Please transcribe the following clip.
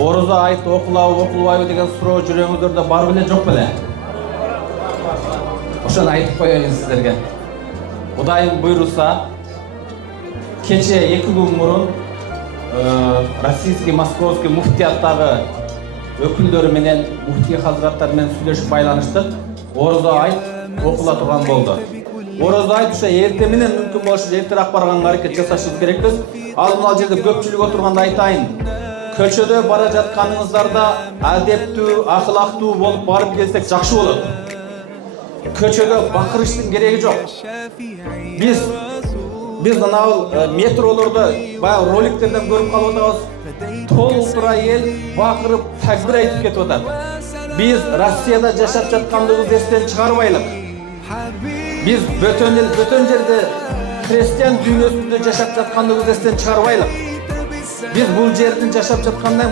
Орозо айт окулабы, окулбайбы деген суроо жүрөгүңүздөрдө бар беле, жок беле? Ошону айтып коеюн сиздерге. Кудайым буйруса, кече 2 күн мурун Российский Московский муфтияттагы өкүлдөрү менен муфтий хазраттар менен сүйлөшүп байланыштык. Орозо айт окула турган болду. Орозо айт ушу эрте менен мүмкүн болушу эртерээк барганга аракет жасашыбыз керекпиз. Ал мына жерде көпчүлүк отурганда айтайын. Көчөдө бара жатканыңыздарда адептүү, акылактуу болуп барып келсек жакшы болот. Көчөдө бакырыштын кереги жок. Biz metrolorda bayağı roliklerden görüp kalıp oturabız. Толтура ел бакырып такбир айтып кетип атат. Biz Россияда жашап жаткандыгыбызды эстен чыгарбайлык. Biz bötön жерде христиан дүйнөсүндө жашап жаткандыгыбызды эстен чыгарбайлык. Biz бул жердин жашап жаткандан